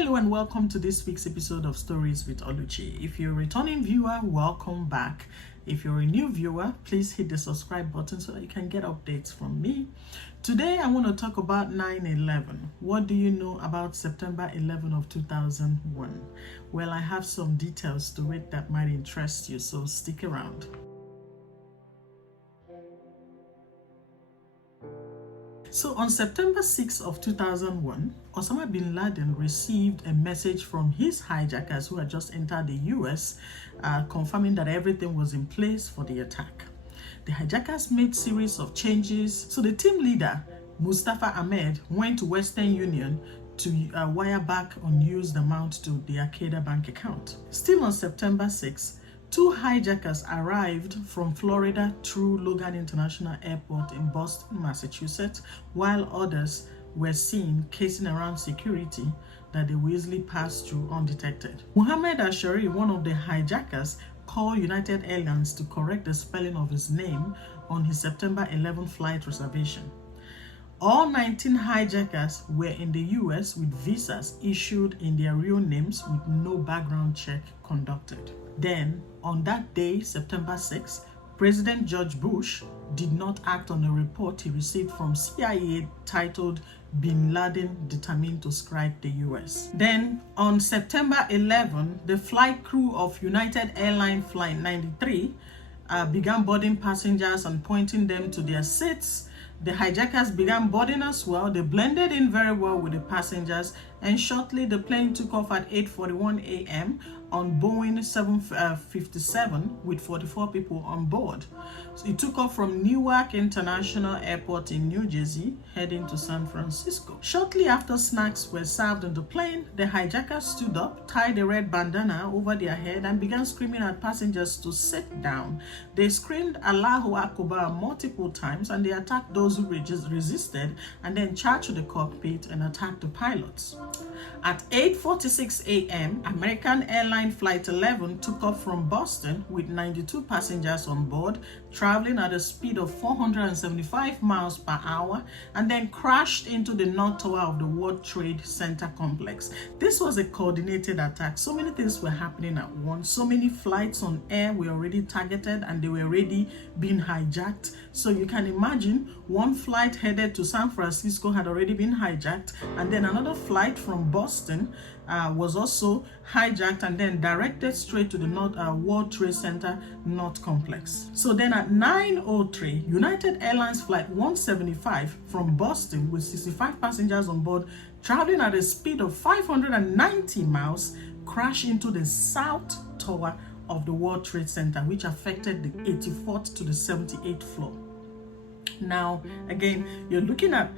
Hello and welcome to this week's episode of Stories with Oluchi. If you're a returning viewer, welcome back. If you're a new viewer, please hit the subscribe button so that you can get updates from me. Today, I want to talk about 9/11. What do you know about September 11 of 2001? Well, I have some details to it that might interest you, so stick around. So on September 6 of 2001, Osama bin Laden received a message from his hijackers who had just entered the US, confirming that everything was in place for the attack. The hijackers made series of changes. So the team leader, Mustafa Ahmed, went to Western Union to wire back unused amount to the Arcada bank account. Still on September 6, two hijackers arrived from Florida through Logan International Airport in Boston, Massachusetts, while others were seen casing around security that they will easily pass through undetected. Muhammad Ashari, one of the hijackers, called United Airlines to correct the spelling of his name on his September 11 flight reservation. All 19 hijackers were in the US with visas issued in their real names with no background check conducted. Then, on that day, September 6, President George Bush did not act on a report he received from CIA titled Bin Laden Determined to Strike the US. Then, on September 11, the flight crew of United Airlines Flight 93 began boarding passengers and pointing them to their seats. The hijackers began boarding as well. They blended in very well with the passengers, and shortly the plane took off at 8:41 a.m. on Boeing 757 with 44 people on board. So it took off from Newark International Airport in New Jersey, heading to San Francisco. Shortly after snacks were served on the plane, the hijackers stood up, tied a red bandana over their head, and began screaming at passengers to sit down. They screamed Allahu Akbar multiple times, and they attacked those who resisted, and then charged to the cockpit and attacked the pilots. At 8:46 a.m., American Airlines Flight 11 took off from Boston with 92 passengers on board, traveling at a speed of 475 miles per hour, and then crashed into the North Tower of the World Trade Center complex. This was a coordinated attack. So many things were happening at once. So many flights on air were already targeted and they were already being hijacked. So you can imagine one flight headed to San Francisco had already been hijacked, and then another flight from Boston was also hijacked and then directed straight to the World Trade Center North Complex. So then at 9:03, United Airlines Flight 175 from Boston with 65 passengers on board, traveling at a speed of 590 miles, crashed into the South Tower of the World Trade Center, which affected the 84th to the 78th floor. Now, again, you're looking at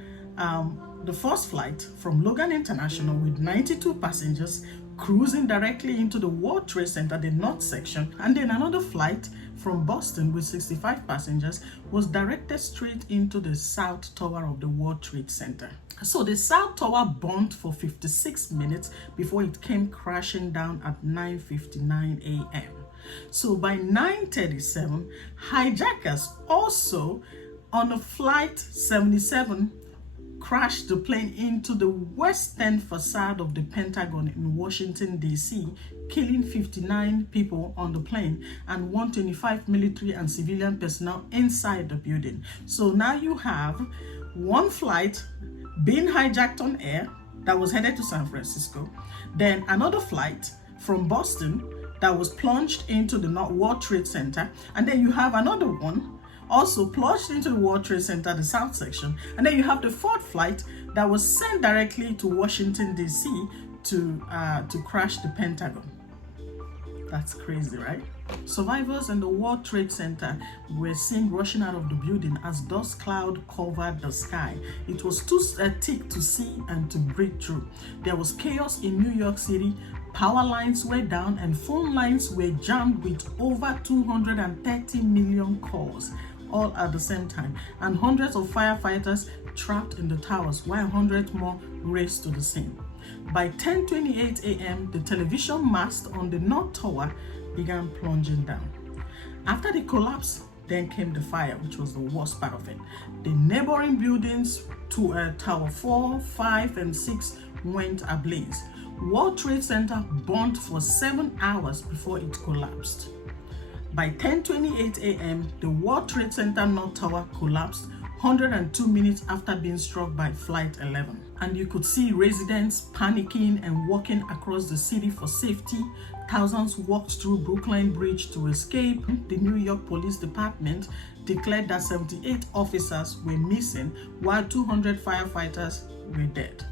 the first flight from Logan International with 92 passengers cruising directly into the World Trade Center, the north section, and then another flight from Boston with 65 passengers was directed straight into the South Tower of the World Trade Center. So the South Tower burned for 56 minutes before it came crashing down at 9:59 a.m. So by 9:37, hijackers also on a flight 77 crashed the plane into the western facade of the Pentagon in Washington, D.C., killing 59 people on the plane and 125 military and civilian personnel inside the building. So now you have one flight being hijacked on air that was headed to San Francisco, then another flight from Boston that was plunged into the World Trade Center, and then you have another one also plunged into the World Trade Center, the south section, and then you have the fourth flight that was sent directly to Washington, D.C. to crash the Pentagon. That's crazy, right? Survivors in the World Trade Center were seen rushing out of the building as dust cloud covered the sky. It was too thick to see and to breathe through. There was chaos in New York City. Power lines were down and phone lines were jammed with over 230 million calls all at the same time, and hundreds of firefighters trapped in the towers while hundreds more raced to the scene. By 10:28 a.m., the television mast on the North Tower began plunging down. After the collapse, then came the fire, which was the worst part of it. The neighboring buildings to Tower 4, 5, and 6 went ablaze. World Trade Center burned for 7 hours before it collapsed. By 10:28 a.m., the World Trade Center North Tower collapsed 102 minutes after being struck by Flight 11. And you could see residents panicking and walking across the city for safety. Thousands walked through Brooklyn Bridge to escape. The New York Police Department declared that 78 officers were missing while 200 firefighters were dead.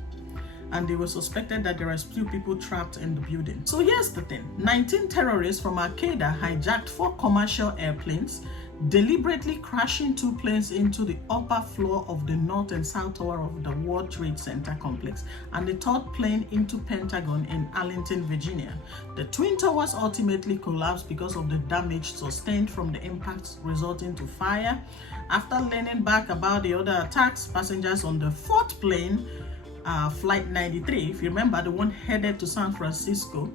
And they were suspected that there were still people trapped in the building. So here's the thing. 19 terrorists from Al-Qaeda hijacked 4 commercial airplanes, deliberately crashing 2 planes into the upper floor of the North and South Tower of the World Trade Center complex, and the 3rd plane into Pentagon in Arlington, Virginia. The Twin Towers ultimately collapsed because of the damage sustained from the impacts, resulting to fire. After learning back about the other attacks, passengers on the 4th plane, Flight 93, if you remember, the one headed to San Francisco,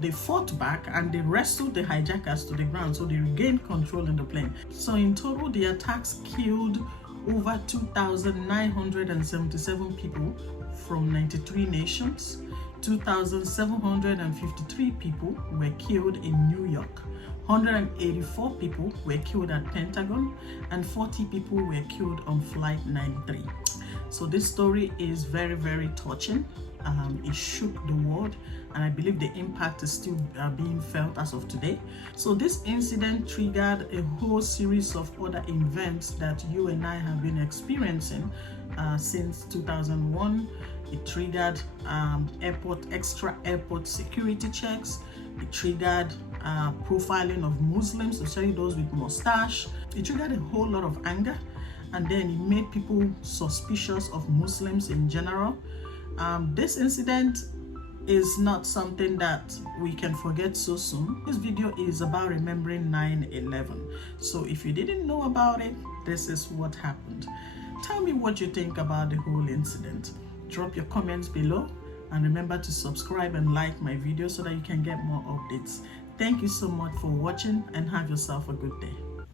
they fought back and they wrestled the hijackers to the ground, so they regained control in the plane. So in total, the attacks killed over 2,977 people from 93 nations. 2,753 people were killed in New York. 184 people were killed at Pentagon, and 40 people were killed on Flight 93. So this story is very, very touching. It shook the world, and I believe the impact is still being felt as of today. So this incident triggered a whole series of other events that you and I have been experiencing since 2001. It triggered extra airport security checks. It triggered profiling of Muslims, especially those with mustache. It triggered a whole lot of anger, and then it made people suspicious of Muslims in general. This incident is not something that we can forget so soon. This video is about remembering 9/11. So if you didn't know about it, this is what happened. Tell me what you think about the whole incident. Drop your comments below, and remember to subscribe and like my video so that you can get more updates. Thank you so much for watching, and have yourself a good day.